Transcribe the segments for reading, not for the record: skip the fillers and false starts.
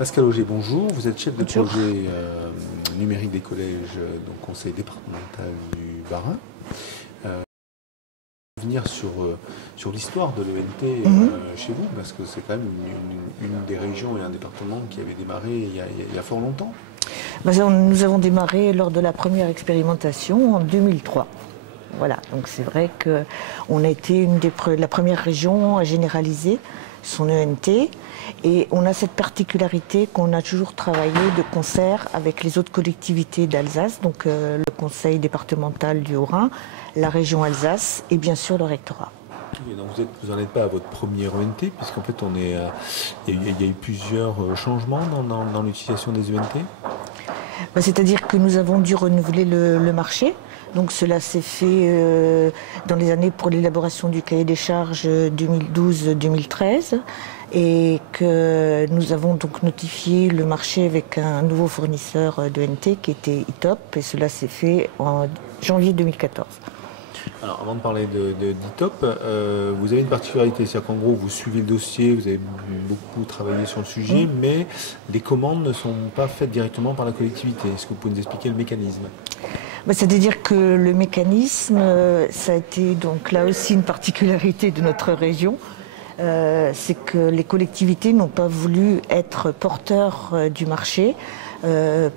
Pascal Auger, bonjour. Vous êtes chef de Bonjour. projet numérique des collèges, donc conseil départemental du Bas-Rhin. Venir sur l'histoire de l'ENT chez vous, parce que c'est quand même une des régions et un département qui avait démarré il y a fort longtemps. Nous avons démarré lors de la première expérimentation en 2003. Voilà, donc c'est vrai qu'on a été la première région à généraliser son ENT et on a cette particularité qu'on a toujours travaillé de concert avec les autres collectivités d'Alsace, donc le conseil départemental du Haut-Rhin, la région Alsace et bien sûr le rectorat. Et donc vous n'en êtes pas à votre premier ENT, puisqu'en fait il y a eu plusieurs changements dans l'utilisation des ENT. C'est-à-dire que nous avons dû renouveler le marché. Donc cela s'est fait dans les années pour l'élaboration du cahier des charges 2012-2013 et que nous avons donc notifié le marché avec un nouveau fournisseur d'ENT qui était ITOP et cela s'est fait en janvier 2014. Alors avant de parler d'ITOP, vous avez une particularité, c'est-à-dire qu'en gros vous suivez le dossier, vous avez beaucoup travaillé sur le sujet, mais les commandes ne sont pas faites directement par la collectivité. Est-ce que vous pouvez nous expliquer le mécanisme ? C'est-à-dire que le mécanisme, ça a été donc là aussi une particularité de notre région, c'est que les collectivités n'ont pas voulu être porteurs du marché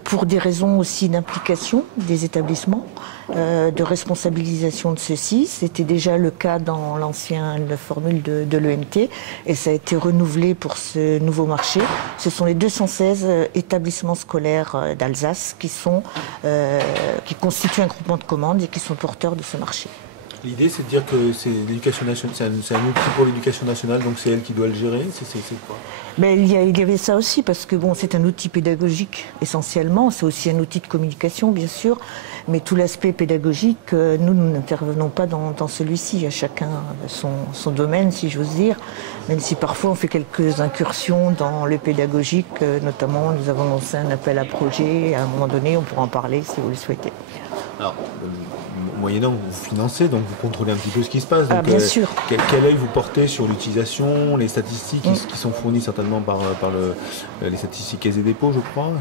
pour des raisons aussi d'implication des établissements, de responsabilisation de ceux-ci. C'était déjà le cas dans l'ancienne formule de l'ENT et ça a été renouvelé pour ce nouveau marché. Ce sont les 216 établissements scolaires d'Alsace qui constituent un groupement de commandes et qui sont porteurs de ce marché. L'idée, c'est de dire que c'est l'éducation nationale, c'est un outil pour l'éducation nationale, donc c'est elle qui doit le gérer. C'est quoi ? Il y avait ça aussi, parce que c'est un outil pédagogique essentiellement, c'est aussi un outil de communication bien sûr, mais tout l'aspect pédagogique, nous n'intervenons pas dans celui-ci, à chacun son domaine si j'ose dire, même si parfois on fait quelques incursions dans le pédagogique, notamment nous avons lancé un appel à projet, à un moment donné on pourra en parler si vous le souhaitez. Alors, moyennant que vous financez, donc vous contrôlez un petit peu ce qui se passe. Donc, bien sûr. Quel œil vous portez sur l'utilisation, les statistiques qui sont fournies certainement par les statistiques Caisse des dépôts, je crois.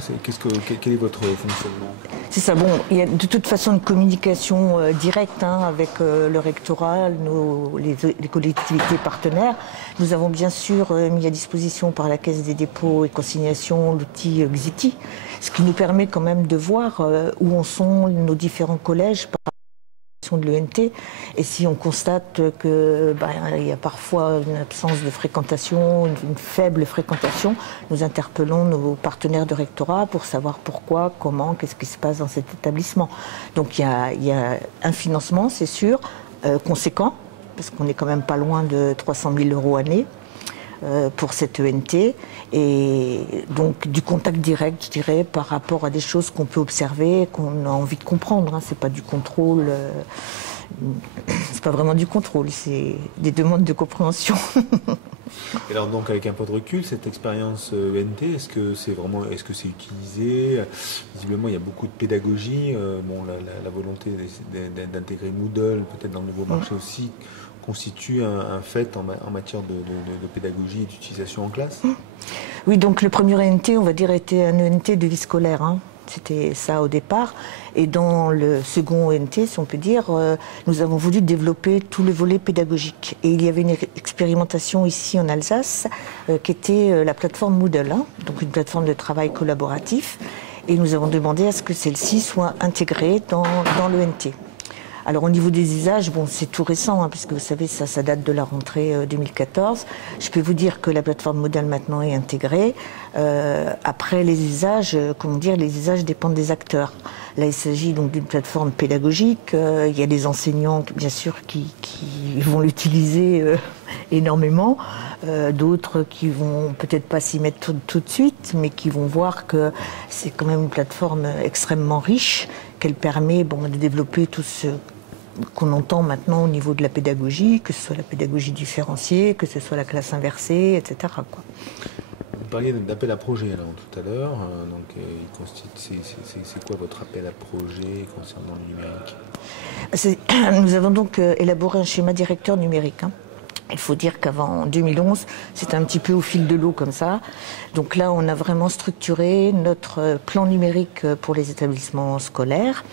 Quel est votre fonctionnement ? C'est ça. Il y a de toute façon une communication directe avec le rectorat, les collectivités partenaires. Nous avons bien sûr mis à disposition par la Caisse des dépôts et consignations l'outil Xiti, ce qui nous permet quand même de voir où en sont nos différents collèges de l'ENT et si on constate que il y a parfois une absence de fréquentation, une faible fréquentation, nous interpellons nos partenaires de rectorat pour savoir pourquoi, comment, qu'est-ce qui se passe dans cet établissement. Donc il y a un financement, c'est sûr, conséquent, parce qu'on est quand même pas loin de 300 000 € année pour cette ENT et donc du contact direct, je dirais, par rapport à des choses qu'on peut observer, qu'on a envie de comprendre. C'est pas du contrôle, c'est pas vraiment du contrôle, c'est des demandes de compréhension. Et alors donc avec un peu de recul, cette expérience ENT, est-ce que c'est utilisé ? Visiblement il y a beaucoup de pédagogie, la volonté d'intégrer Moodle peut-être dans le nouveau marché aussi constitue un fait en matière de pédagogie et d'utilisation en classe ? Oui, donc le premier ENT, on va dire, était un ENT de vie scolaire. C'était ça au départ. Et dans le second ENT, si on peut dire, nous avons voulu développer tout le volet pédagogique. Et il y avait une expérimentation ici en Alsace qui était la plateforme Moodle, donc une plateforme de travail collaboratif. Et nous avons demandé à ce que celle-ci soit intégrée dans l'ENT. Alors au niveau des usages, c'est tout récent, puisque vous savez, ça date de la rentrée 2014. Je peux vous dire que la plateforme Moodle maintenant est intégrée. Après les usages, les usages dépendent des acteurs. Là, il s'agit donc d'une plateforme pédagogique. Il y a des enseignants, bien sûr, qui vont l'utiliser énormément. D'autres qui vont peut-être pas s'y mettre tout de suite, mais qui vont voir que c'est quand même une plateforme extrêmement riche, qu'elle permet de développer tout ce qu'on entend maintenant au niveau de la pédagogie, que ce soit la pédagogie différenciée, que ce soit la classe inversée, etc. Vous parliez d'appel à projet tout à l'heure. C'est quoi votre appel à projet concernant le numérique ? Nous avons donc élaboré un schéma directeur numérique Il faut dire qu'avant 2011, c'était un petit peu au fil de l'eau comme ça. Donc là, on a vraiment structuré notre plan numérique pour les établissements scolaires.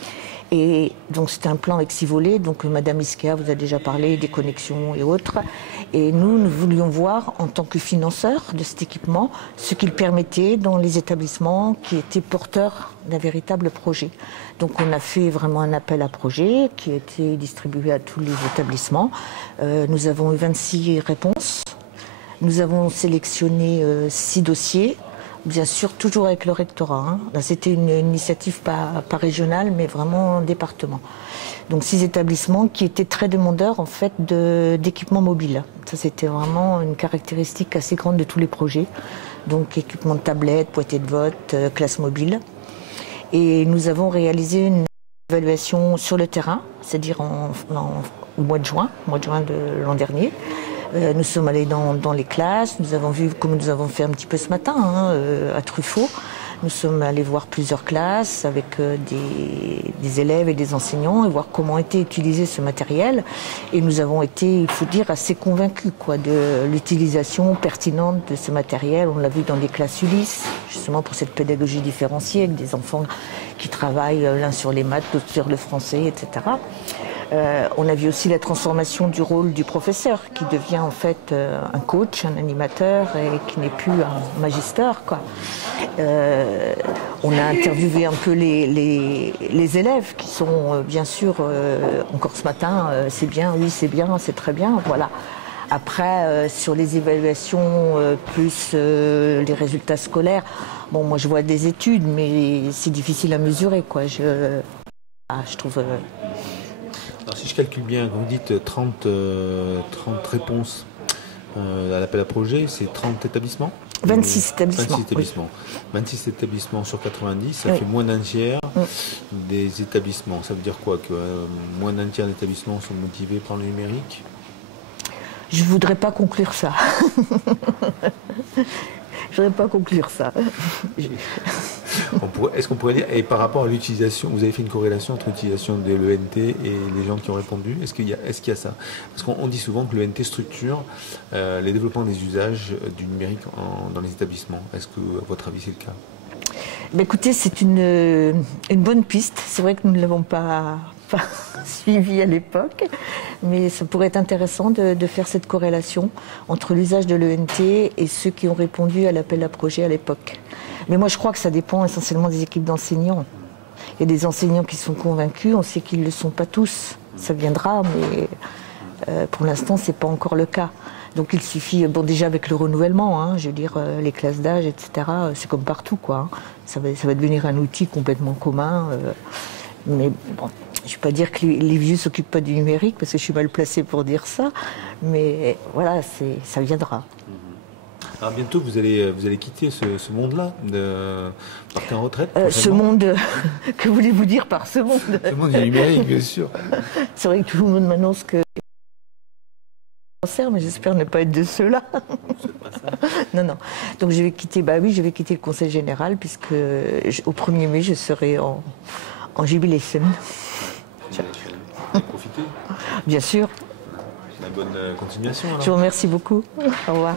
Et donc c'était un plan avec 6 volets, donc Madame Iskea vous a déjà parlé des connexions et autres. Et nous voulions voir en tant que financeurs de cet équipement ce qu'il permettait dans les établissements qui étaient porteurs d'un véritable projet. Donc on a fait vraiment un appel à projet qui a été distribué à tous les établissements. Nous avons eu 26 réponses. Nous avons sélectionné 6 dossiers. Bien sûr, toujours avec le rectorat. Là, c'était une initiative pas régionale, mais vraiment en département. Donc 6 établissements qui étaient très demandeurs en fait d'équipements mobiles. Ça, c'était vraiment une caractéristique assez grande de tous les projets. Donc équipement de tablettes, boîtier de vote, classe mobile. Et nous avons réalisé une évaluation sur le terrain, c'est-à-dire au mois de juin de l'an dernier. Nous sommes allés dans les classes, nous avons vu, comme nous avons fait un petit peu ce matin à Truffaut, nous sommes allés voir plusieurs classes avec des élèves et des enseignants et voir comment était utilisé ce matériel. Et nous avons été, il faut dire, assez convaincus de l'utilisation pertinente de ce matériel. On l'a vu dans des classes Ulysse, justement pour cette pédagogie différenciée, avec des enfants qui travaillent l'un sur les maths, l'autre sur le français, etc. On a vu aussi la transformation du rôle du professeur qui devient en fait un coach, un animateur et qui n'est plus un magister, quoi. On a interviewé un peu les élèves qui sont bien sûr, encore ce matin, c'est bien, oui c'est bien, c'est très bien, voilà. Après, sur les évaluations plus les résultats scolaires, bon moi je vois des études mais c'est difficile à mesurer, quoi. Je trouve... Alors, si je calcule bien, vous dites 30 réponses à l'appel à projet, c'est 30 établissements 26 établissements. 26 établissements. Oui. 26 établissements sur 90, ça oui. fait moins d'un tiers des établissements. Ça veut dire quoi? Que moins d'un tiers d'établissements sont motivés par le numérique? Je ne voudrais pas conclure ça. Je ne voudrais pas conclure ça. Est-ce qu'on pourrait dire, et par rapport à l'utilisation, vous avez fait une corrélation entre l'utilisation de l'ENT et les gens qui ont répondu, est-ce qu'il y a ça? Parce qu'on dit souvent que l'ENT structure les développements des usages du numérique dans les établissements. Est-ce que, à votre avis, c'est le cas? Ben écoutez, c'est une bonne piste. C'est vrai que nous ne l'avons pas suivi à l'époque, mais ça pourrait être intéressant de faire cette corrélation entre l'usage de l'ENT et ceux qui ont répondu à l'appel à projet à l'époque. Mais moi, je crois que ça dépend essentiellement des équipes d'enseignants. Il y a des enseignants qui sont convaincus, on sait qu'ils ne le sont pas tous. Ça viendra, mais pour l'instant, ce n'est pas encore le cas. Donc il suffit, bon déjà avec le renouvellement, je veux dire, les classes d'âge, etc., c'est comme partout, quoi. Ça va devenir un outil complètement commun. Mais bon, je ne vais pas dire que les vieux ne s'occupent pas du numérique, parce que je suis mal placée pour dire ça, mais voilà, ça viendra. Alors bientôt, vous allez quitter ce monde-là, partir en retraite. Ce monde, que voulez-vous dire par ce monde? Ce monde du numérique, bien sûr. C'est vrai que tout le monde m'annonce que mais j'espère ne pas être de ceux-là. Non. Donc je vais quitter, je vais quitter le Conseil général, puisque au 1er mai, je serai en jubilation. Profitez. Bien sûr. Une bonne continuation. Alors. Je vous remercie beaucoup. Au revoir.